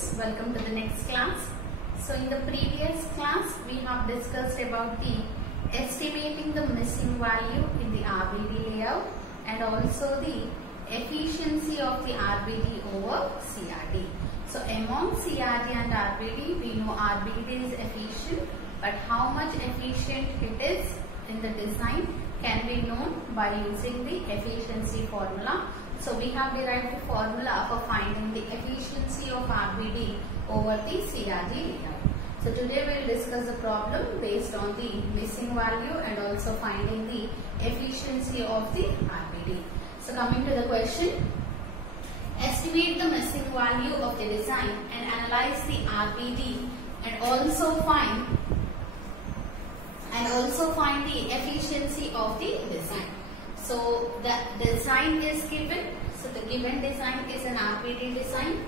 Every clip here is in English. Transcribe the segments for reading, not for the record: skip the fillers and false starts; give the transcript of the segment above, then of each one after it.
students, welcome to the next class. So in the previous class we have discussed about the estimating the missing value in the RBD layout and also the efficiency of the RBD over CRD. So among CRD and RBD, we know RBD is efficient, but how much efficient it is in the design can be known by using the efficiency formula. So we have derived the formula for finding the efficiency of RBD over the CRD layout. So today we will discuss the problem based on the missing value and also finding the efficiency of the RBD. So coming to the question, estimate the missing value of the design and analyze the RBD and also find the efficiency of the design. So the design is given. So the given design is an RBD design.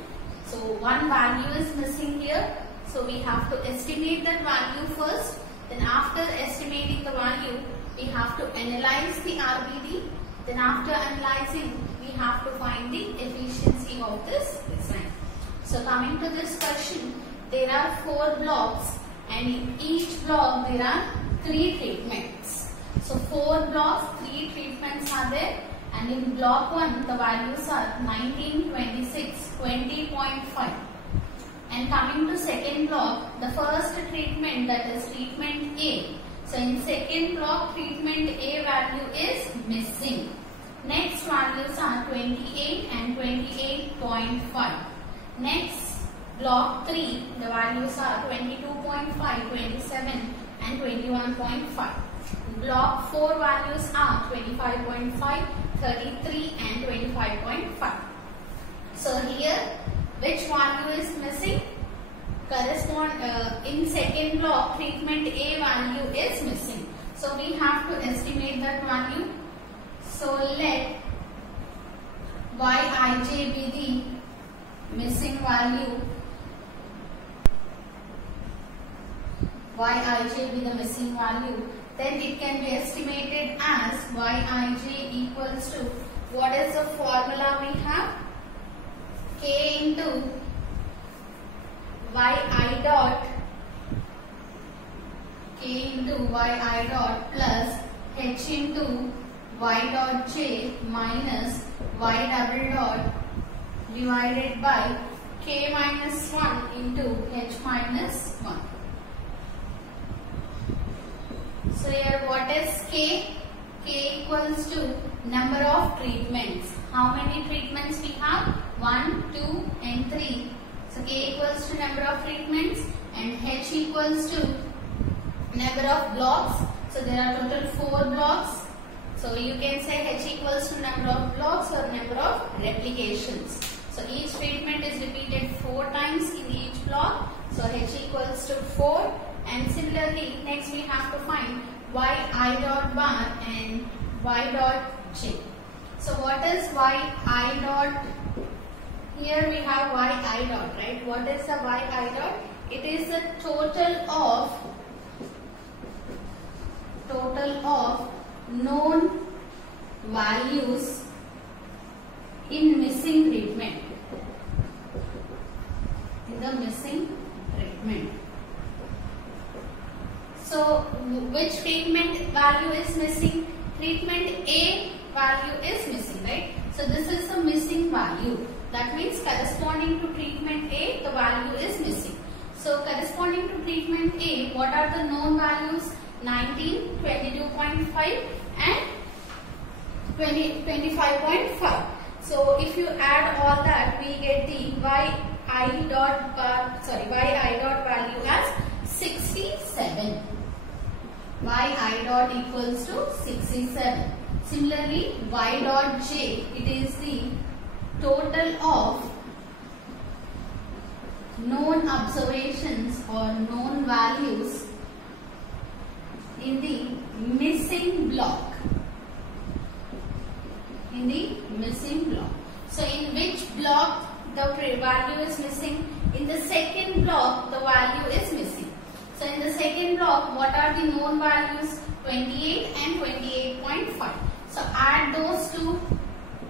So one value is missing here. So we have to estimate that value first. Then after estimating the value, we have to analyze the RBD. Then after analyzing, we have to find the efficiency of this design. So coming to this question, there are 4 blocks and in each block there are 3 treatments. So 4 blocks, 3 treatments are there, and in block 1 the values are 19, 26, 20.5. And coming to second block, the first treatment, that is treatment A. So in second block, treatment A value is missing. Next values are 28 and 28.5. Next block 3, the values are 22.5, 27 and 21.5. Block 4 values are 25.5, 33 and 25.5. So here, which value is missing? In second block, treatment A value is missing. So we have to estimate that value. So let Yij be the missing value. Yij be the missing value. Then it can be estimated as Yij equals to, what is the formula we have? K into Yi dot, K into Yi dot plus H into Y dot J minus Y double dot divided by K minus 1 into H minus 1. So here what is K? K equals to number of treatments. How many treatments we have? 1, 2 and 3. So K equals to number of treatments and H equals to number of blocks. So there are total 4 blocks. So you can say H equals to number of blocks or number of replications. So each treatment is repeated 4 times in each block. So H equals to 4. And similarly, next we have to find Yi dot bar and Y dot J. So what is Yi dot? Here we have Yi dot, right? What is the Yi dot? It is the total of known values in missing treatment. In the missing treatment. So which treatment value is missing? Treatment A value is missing, right? So this is the missing value. That means corresponding to treatment A, the value is missing. So corresponding to treatment A, what are the known values? 19, 22.5 and 25.5. So if you add all that, we get the Yi dot value as 67. Yi dot equals to 67. Similarly, Y dot J, it is the total of known observations or known values in the missing block. In the missing block. So in which block the value is missing? In the second block, the value is missing. So in the second block, what are the known values? 28 and 28.5. So add those two.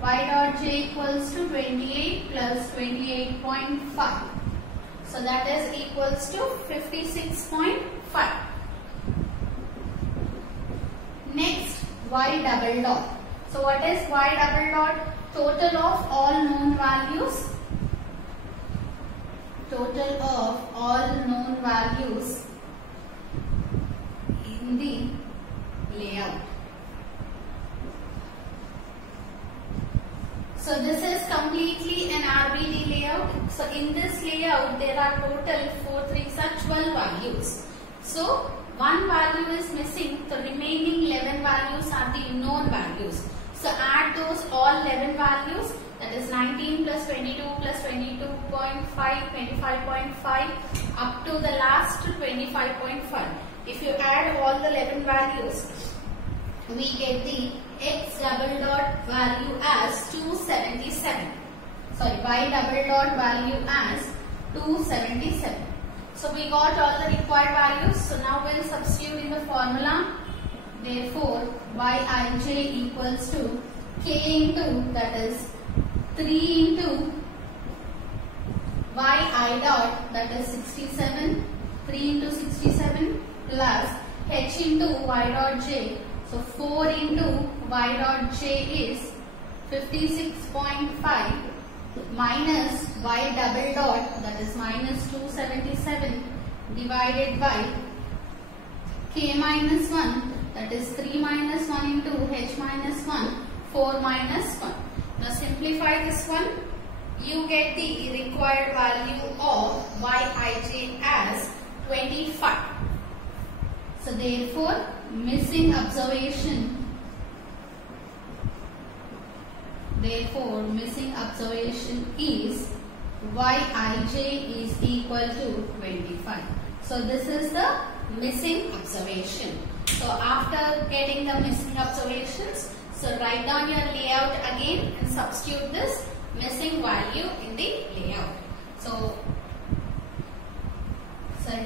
Y dot J equals to 28 plus 28.5. So that is equals to 56.5. Next, y double dot. So what is y double dot? Total of all known values. Total of all known values in the layout. So this is completely an RBD layout. So in this layout there are total 4 3 such 12 values. So one value is missing, the remaining 11 values are the known values. So add those all 11 values, that is 19 plus 22 plus 22.5, 25.5 up to the last 25.5. If you add all the 11 values, we get the x double dot value as 277. Sorry, y double dot value as 277. So we got all the required values. So now we'll substitute in the formula. Therefore, yij equals to k into, that is 3 into yi dot, that is 67, 3 into 67 plus h into y dot j. So 4 into y dot j is 56.5 minus y double dot, that is minus 277 divided by k minus 1, that is 3 minus 1 into h minus 1, 4 minus 1. Now simplify this one. You get the required value of yij as 25. So therefore, missing observation. Therefore, missing observation is yij is equal to 25. So this is the missing observation. So after getting the missing observations, so write down your layout again and substitute this missing value in the layout. So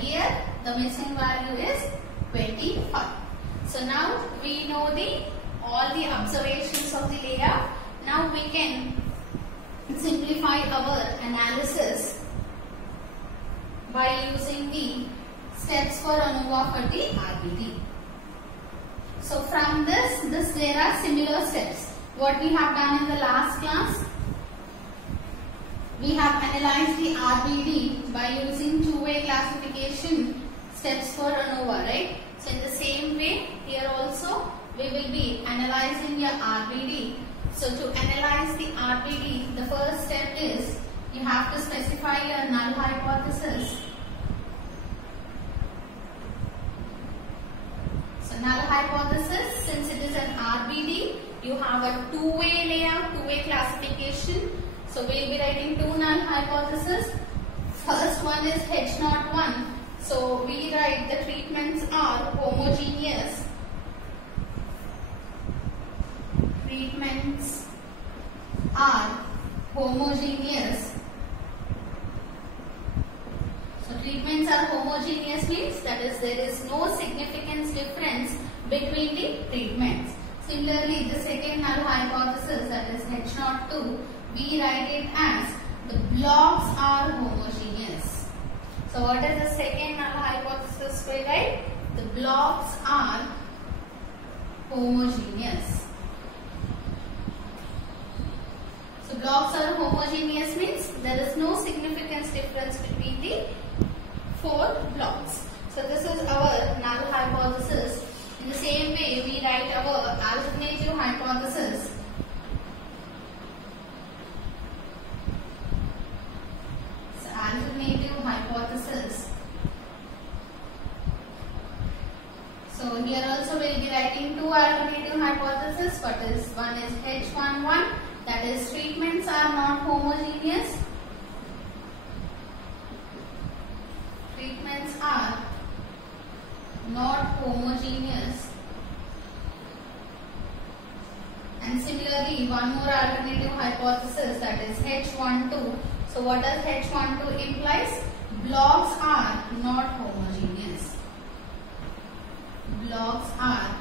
here the missing value is 25. So now we know all the observations of the layout. Now we can simplify our analysis by using the steps for ANOVA for the RBD. So from this there are similar steps. What we have done in the last class, we have analyzed the RBD by using two-way classification steps for ANOVA, right? So in the same way, here also we will be analyzing your RBD. So to analyze the RBD, the first step is you have to specify your null hypothesis. So null hypothesis, since it is an RBD, you have a two-way layout, two-way classification. So we'll be writing two null hypotheses. First one is H01. So we write the treatments are homogeneous. Treatments are homogeneous. So treatments are homogeneous means that is there is no significance difference between the treatments. Similarly, the second null hypothesis, that is H02, we write it as the blocks are homogeneous. So what is the second null hypothesis we write? The blocks are homogeneous. So blocks are homogeneous means there is no significance difference between the four blocks. So this is our null hypothesis. In the same way, we write our alternative hypothesis. So alternative hypothesis. So here also we will be writing two alternative hypotheses. One is H11, that is treatments are not homogeneous. Treatments are not homogeneous. And similarly, one more alternative hypothesis, that is H12. So what does H12 implies? Blocks are not homogeneous. Blocks are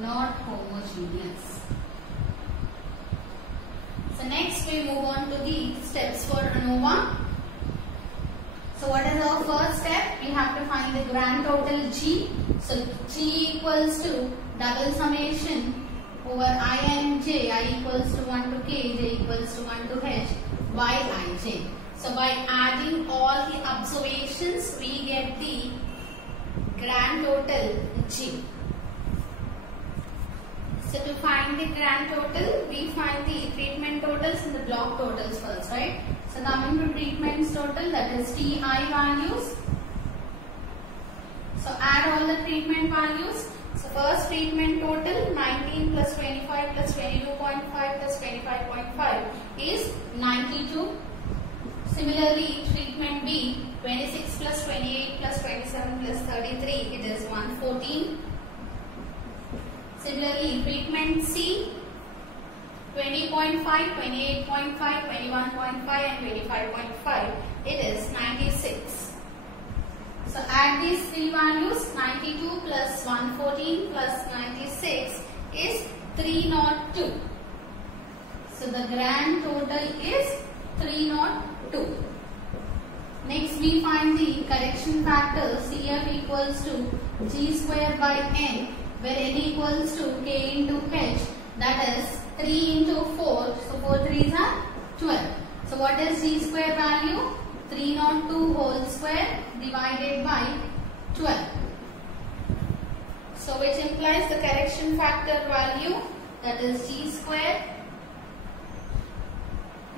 not homogeneous. So next we move on to the steps for ANOVA. So what is our first step? We have to find the grand total G. So G equals to double summation over I and J. I equals to 1 to K, J equals to 1 to H, by Ij. So by adding all the observations, we get the grand total G. So to find the grand total, we find the treatment totals and the block totals first, right? So coming to treatments total, that is Ti values. So add all the treatment values. So first treatment total 19 plus 25 plus 22.5 plus 25.5 is 92. Similarly, treatment B 26 plus 28 plus 27 plus 33, it is 114. Similarly, treatment C 20.5, 28.5, 21.5 and 25.5, it is 96. So add these three values, 92 plus 114 plus 96 is 302. So the grand total is 302. Next we find the correction factor CF equals to G square by N, where N equals to K into H, that is 3 into 4, so 4 3s are 12. So what is G square value? 302 whole square divided by 12. So which implies the correction factor value, that is G square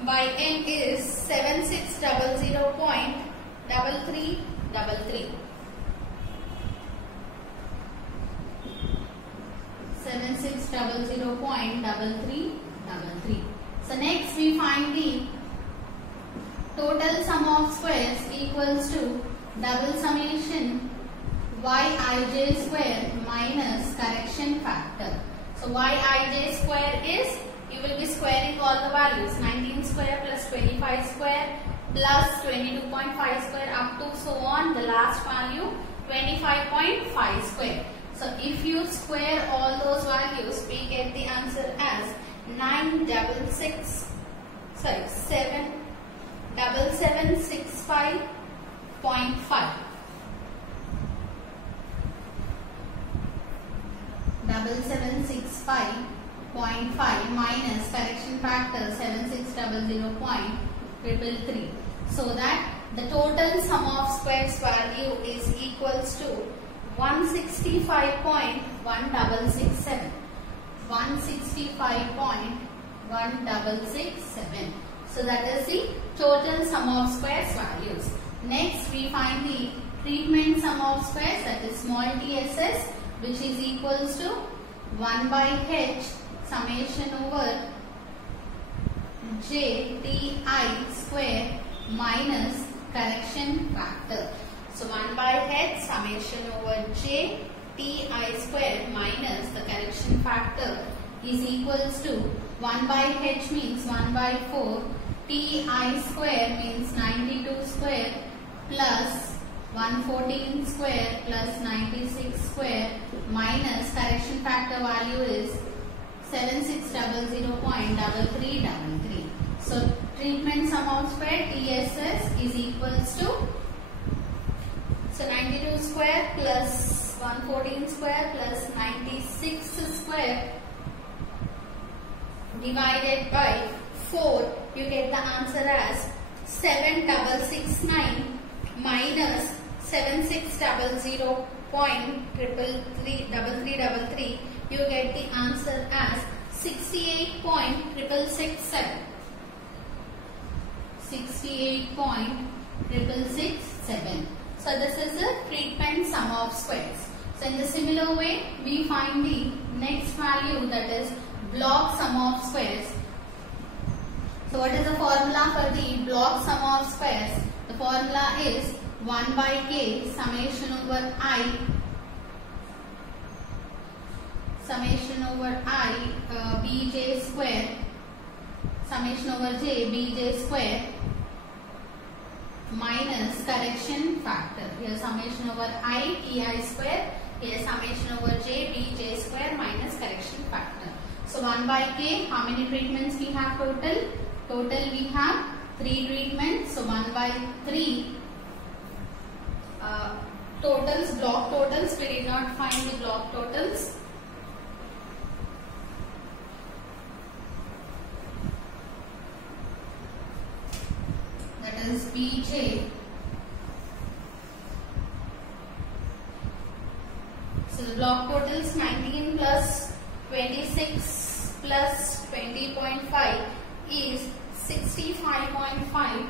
by N is 7600.3333. 7600.3333. So next we find the total sum of squares equals to double summation Yij square minus correction factor. So Yij square is, you will be squaring all the values, 19 square plus 25 square plus 22.5 square up to so on, the last value 25.5 square. So if you square all those values, we get the answer as 7765.5. 7765.5 minus correction factor 7600.333. So that the total sum of squares value is equals to 165.1667. 165.1667. So that is the total sum of squares values. Next we find the treatment sum of squares, that is small TSS, which is equals to 1 by H summation over J Ti square minus correction factor. So 1 by H summation over J Ti square minus the correction factor is equals to 1 by H means 1 by 4, Ti square means 92 square plus 114 square plus 96 square minus correction factor value is 7600.3333. So treatment sum of square TSS is equals to, so 92 square plus 114 square plus 96 square divided by 4, you get the answer as 7669 minus 7600.3333, you get the answer as 68.667. 68.667. So this is the treatment sum of squares. So in the similar way, we find the next value, that is block sum of squares. So what is the formula for the block sum of squares? The formula is 1 by K summation over I Bj square summation over J Bj square minus correction factor. Here summation over I Ti square, here summation over J Bj square minus correction factor. So 1 by K, how many treatments we have total? Total we have 3 treatments. So 1 by 3 totals, block totals. We did not find the block totals. That is Bj. So the block totals 19 plus 26 plus 20.5 is 65.5.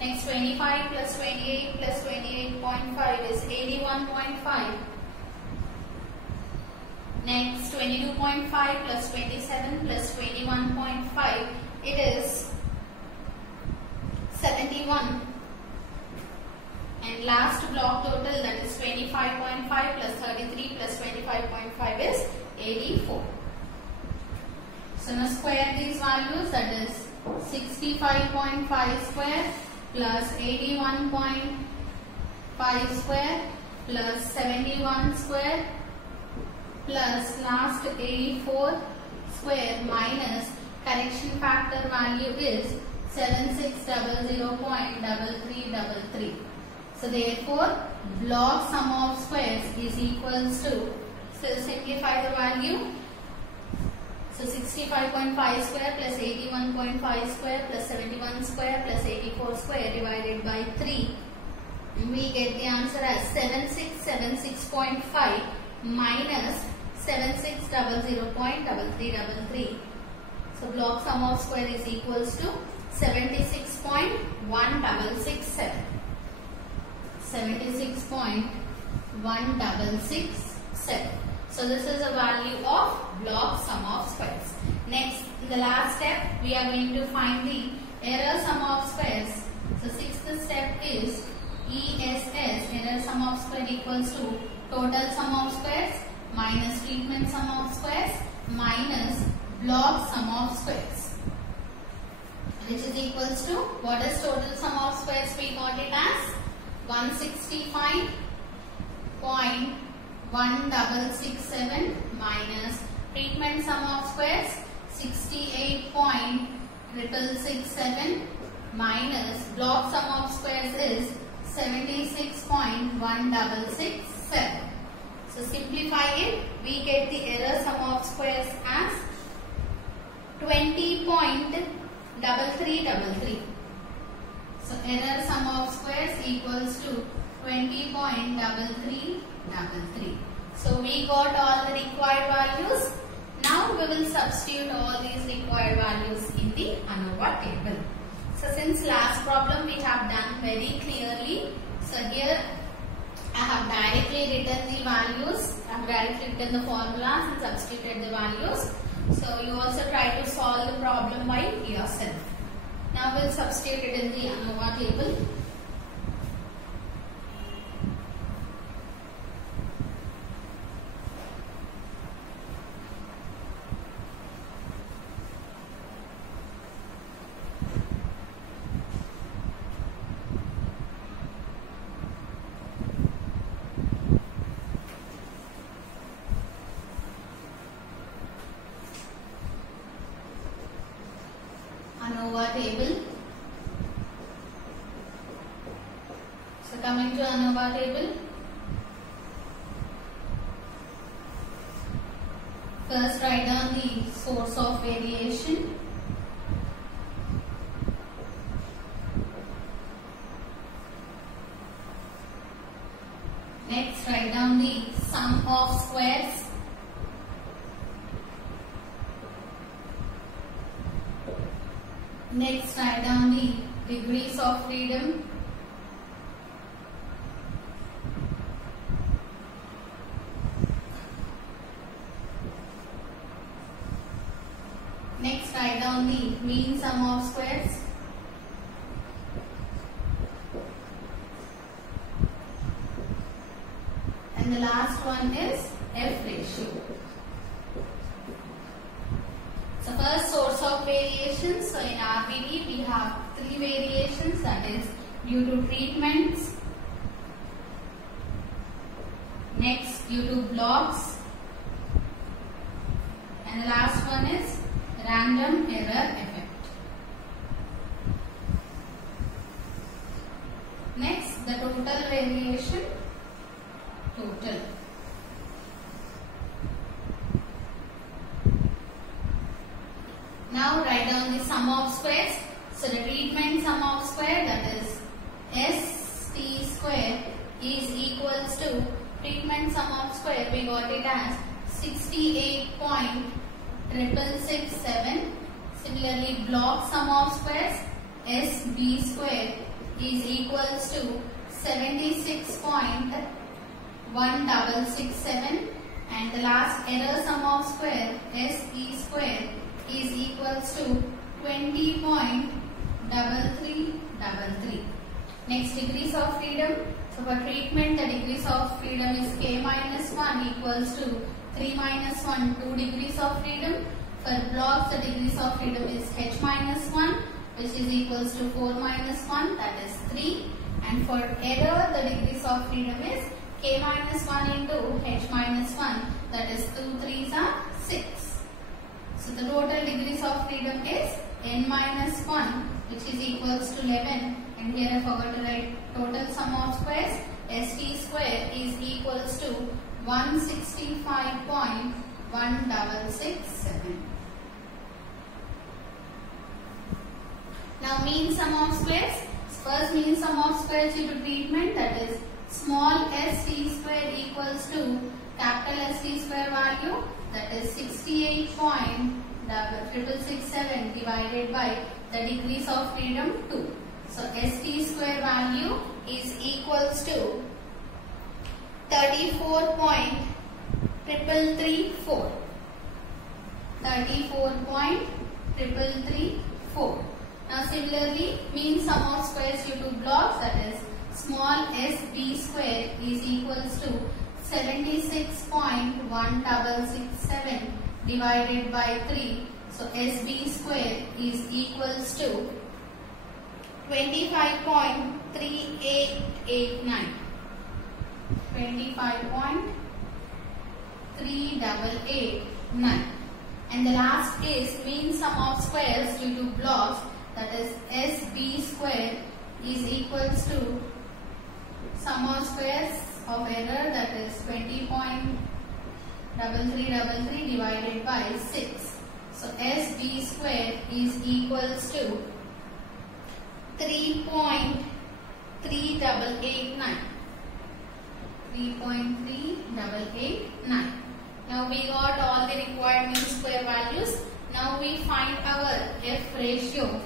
Next 25 plus 28 plus 28.5 is 81.5. Next 22.5 plus 27 plus 21.5, it is 71. And last block total, that is 25.5 plus 33 plus 25.5 is 84. So now square these values, that is 65.5 square plus 81.5 square plus 71 square plus last 84 square minus correction factor value is 7600.3333. So therefore block sum of squares is equals to, so simplify the value. So 65.5 square plus 81.5 square plus 71 square plus 84 square divided by 3. We get the answer as 7676.5 minus 7600.3333. So block sum of square is equals to 76.1667. 76.1667. So this is a value of block sum of squares. Next, in the last step, we are going to find the error sum of squares. So sixth step is ESS, error sum of square equals to total sum of squares minus treatment sum of squares minus block sum of squares, which is equals to, what is total sum of squares? We got it as 165.1667 minus treatment sum of squares 68.667 minus block sum of squares is 76.167. So simplify it, we get the error sum of squares as 20.3333. So error sum of squares equals to 20.3333. So we got all the required values. Now we will substitute all these required values in the ANOVA table. So since last problem we have done very clearly. So here I have directly written the values. I have directly written the formulas and substituted the values. So you also try to solve the problem by yourself. Now we will substitute it in the ANOVA table. ANOVA table. So coming to ANOVA table. First write down the source of variation. Next write down the sum of squares. Next write down the degrees of freedom. Next write down the mean sum of squares. And the last one is F ratio. So first, source of variations. So in RBD we have three variations, that is due to treatments, next due to blocks, and the last one is random error effect. Now write down the sum of squares. So the treatment sum of square, that is ST square, is equals to treatment sum of square, we got it as 68.6667. Similarly, block sum of squares, SB square, is equals to 76.1667, and the last error sum of square, SE square, is equals to 20.3333. Next, degrees of freedom. So for treatment, the degrees of freedom is k minus 1 equals to 3 minus 1, 2 degrees of freedom. For blocks, the degrees of freedom is h minus 1, which is equals to 4 minus 1, that is 3. And for error, the degrees of freedom is k minus 1 into h minus 1, that is 2 3s are 6. So the total degrees of freedom is n minus 1, which is equals to 11. And here I forgot to write total sum of squares. ST square is equals to 165.1667. Now mean sum of squares. First mean sum of squares due to treatment, that is small st square equals to capital ST square value, that is 68.6667 divided by the degrees of freedom 2. So ST square value is equals to 34.3334. 34.3334. Now similarly, mean sum of squares due to blocks, that is small SB square is equals to 76.1667 divided by 3. So SB square is equals to 25.3889. 25.3889. And the last is mean sum of squares due to blocks, that is SB square is equals to sum of squares of error, that is 20.3333 divided by 6. So SB square is equals to 3.3889. 3.3889. Now we got all the required mean square values. Now we find our F ratio.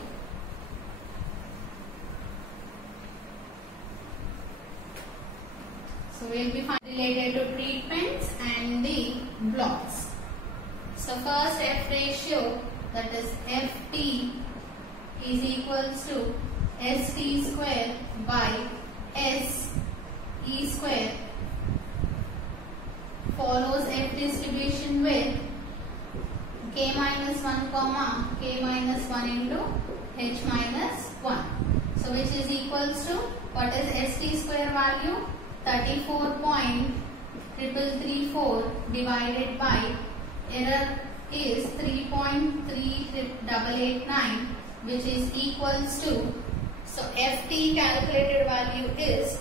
So we will be related to treatments and the blocks. So first F ratio, that is Ft is equals to St square by Se square, follows F distribution with k minus 1 comma k minus 1 into h minus 1. So which is equals to, what is St square value? 34.3334 divided by error is 3.3889, which is equals to, so Ft calculated value is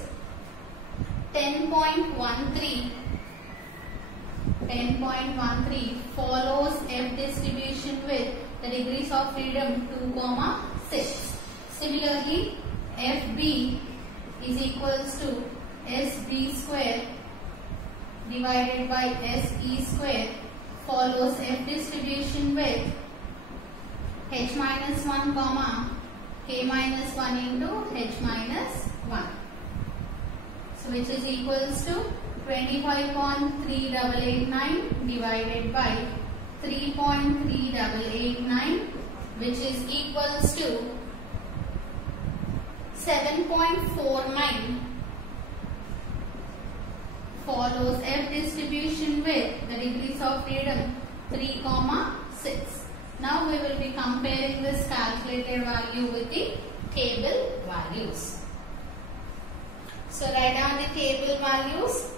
10.13. 10.13 follows F distribution with the degrees of freedom 2,6. Similarly, Fb is equals to SB square divided by Se square, follows F distribution with h minus 1 comma k minus 1 into h minus 1. So which is equals to 25.3889 divided by 3.3889, which is equals to 7.49. Follows F distribution with the degrees of freedom 3,6. Now we will be comparing this calculated value with the table values. So write down the table values.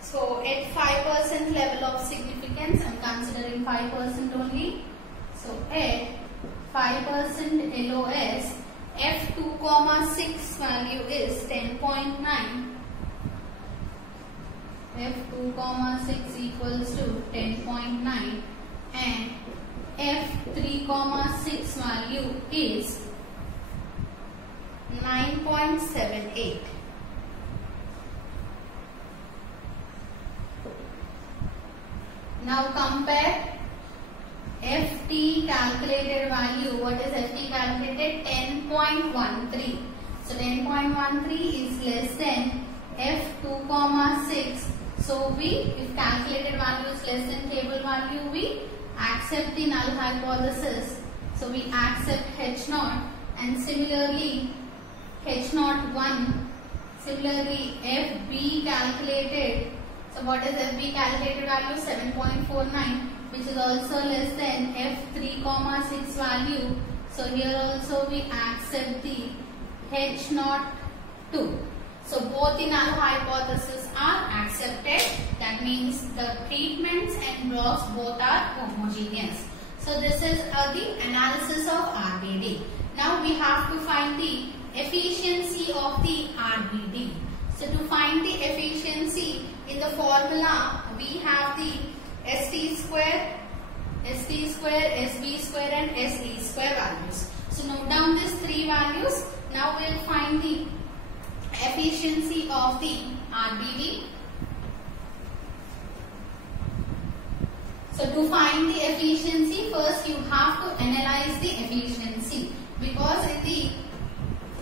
So at 5% level of significance, I am considering 5% only. So at 5% LOS, F2,6 value is 10.9. F2,6 equals to 10.9, and F3,6 value is 9.78. Now compare FT calculated value. What is FT calculated? 10.13. So 10.13 is less than F2,6. So if calculated value is less than table value, we accept the null hypothesis. So we accept H0, and similarly H01. Similarly FB calculated. So what is FB calculated value? 7.49, which is also less than F3,6 value. So here also we accept the H02. So both the null hypotheses are accepted. That means the treatments and blocks both are homogeneous. So this is the analysis of RBD. Now we have to find the efficiency of the RBD. So to find the efficiency, in the formula we have the ST square, SB square and SE square values. So note down these three values. Now we will find the efficiency of the RBD. So to find the efficiency, first you have to analyze the efficiency, because in the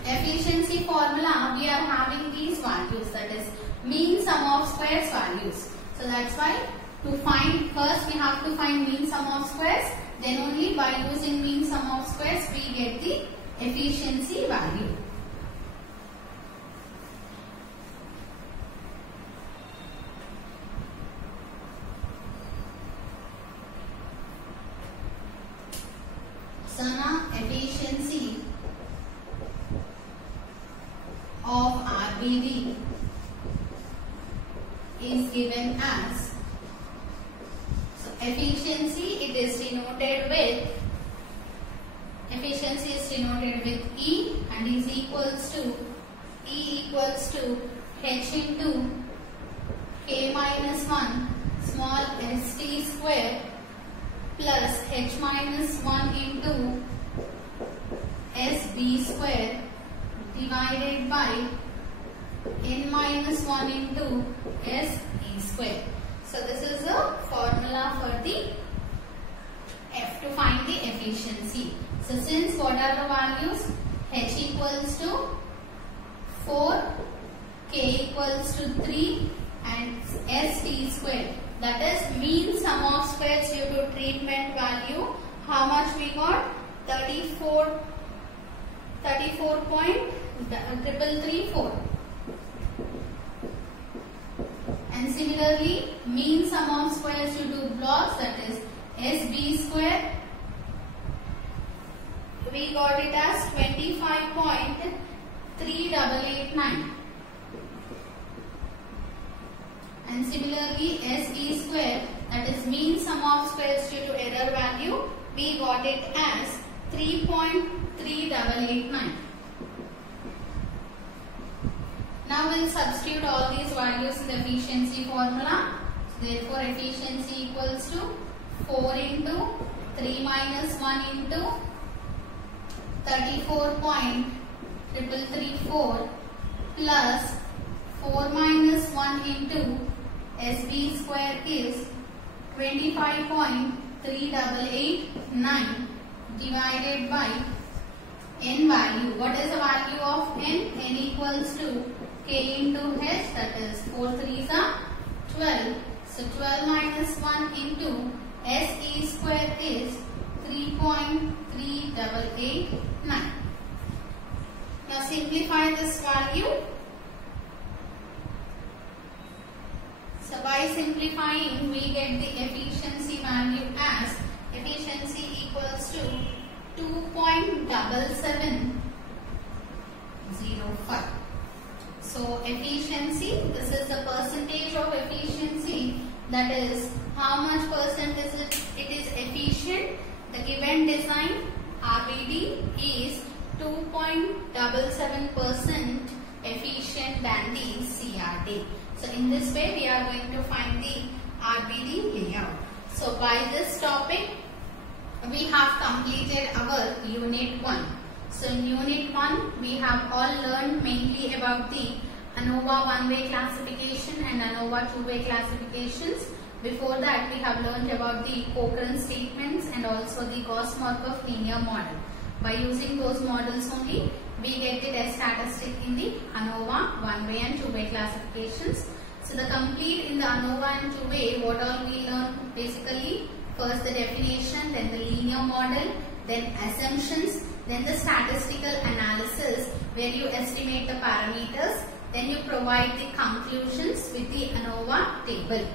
efficiency formula we are having these values, that is mean sum of squares values. So that's why to find, first we have to find mean sum of squares, then only by using mean sum of squares we get the efficiency value. So now efficiency of RBD is given as, so efficiency it is denoted with, efficiency is denoted with E, and is equals to, E equals to H into K minus 1 small st square plus H minus 1 into SB square divided by N minus 1 into SE square. So this is the formula for the F to find the efficiency. So since what are the values? H equals to 4, K equals to 3 and ST square. That is mean sum of squares due to treatment value. How much we got? 34.334. And similarly, mean sum of squares due to blocks, that is SB square. We got it as 25.3889. And similarly SE square, that is mean sum of squares due to error value, we got it as 3.3889. Now we'll substitute all these values in the efficiency formula. Therefore efficiency equals to 4 into 3 minus 1 into 34.334 plus 4 minus 1 into SB square is 25.3889 divided by N value. What is the value of N? N equals to K into H, that is 4 3s are 12. So 12 minus 1 into SE square is 3.3889. Now simplify this value. So by simplifying, we get the efficiency value as efficiency equals to 2.7705. So efficiency, this is the percentage of efficiency, that is how much percent is it is efficient. The given design RBD is 2.77% efficient than the CRD. So in this way we are going to find the RBD layout. So by this topic we have completed our Unit 1. So in Unit 1, we have all learned mainly about the ANOVA one-way classification and ANOVA two-way classifications. Before that, we have learned about the Cochrane statements and also the Gauss-Markov linear model. By using those models only, we get the test statistic in the ANOVA one-way and two-way classifications. So the complete in the ANOVA and two-way, what all we learn basically, first the definition, then the linear model, then assumptions, then the statistical analysis where you estimate the parameters, then you provide the conclusions with the ANOVA table.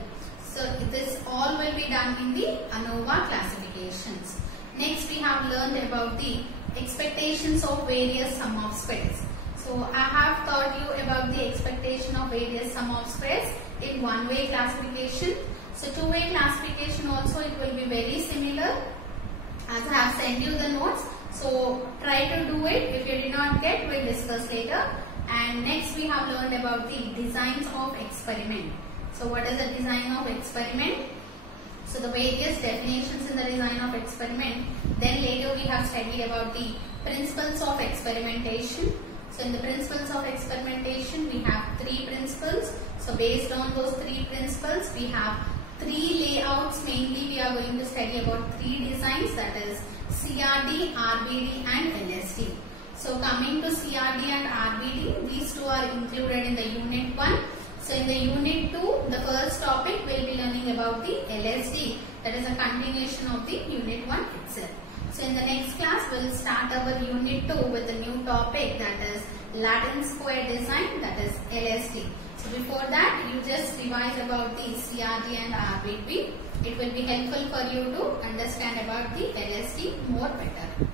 So this all will be done in the ANOVA classifications. Next we have learned about the expectations of various sum of squares. So I have taught you about the expectation of various sum of squares in one-way classification. So two-way classification also it will be very similar as I have sent you the notes. So try to do it. If you did not get, we'll discuss later. And next we have learned about the designs of experiment. So what is the design of experiment? So the various definitions in the design of experiment. Then later we have studied about the principles of experimentation. So in the principles of experimentation we have 3 principles. So based on those 3 principles we have 3 layouts. Mainly we are going to study about 3 designs, that is CRD, RBD and LSD. So coming to CRD and RBD, these 2 are included in the Unit 1. So in the Unit 2, the first topic we will be learning about the LSD, that is a continuation of the Unit 1 itself. So in the next class we will start our Unit 2 with a new topic, that is Latin square design, that is LSD. So before that you just revise about the CRD and RBD. It will be helpful for you to understand about the LSD more better.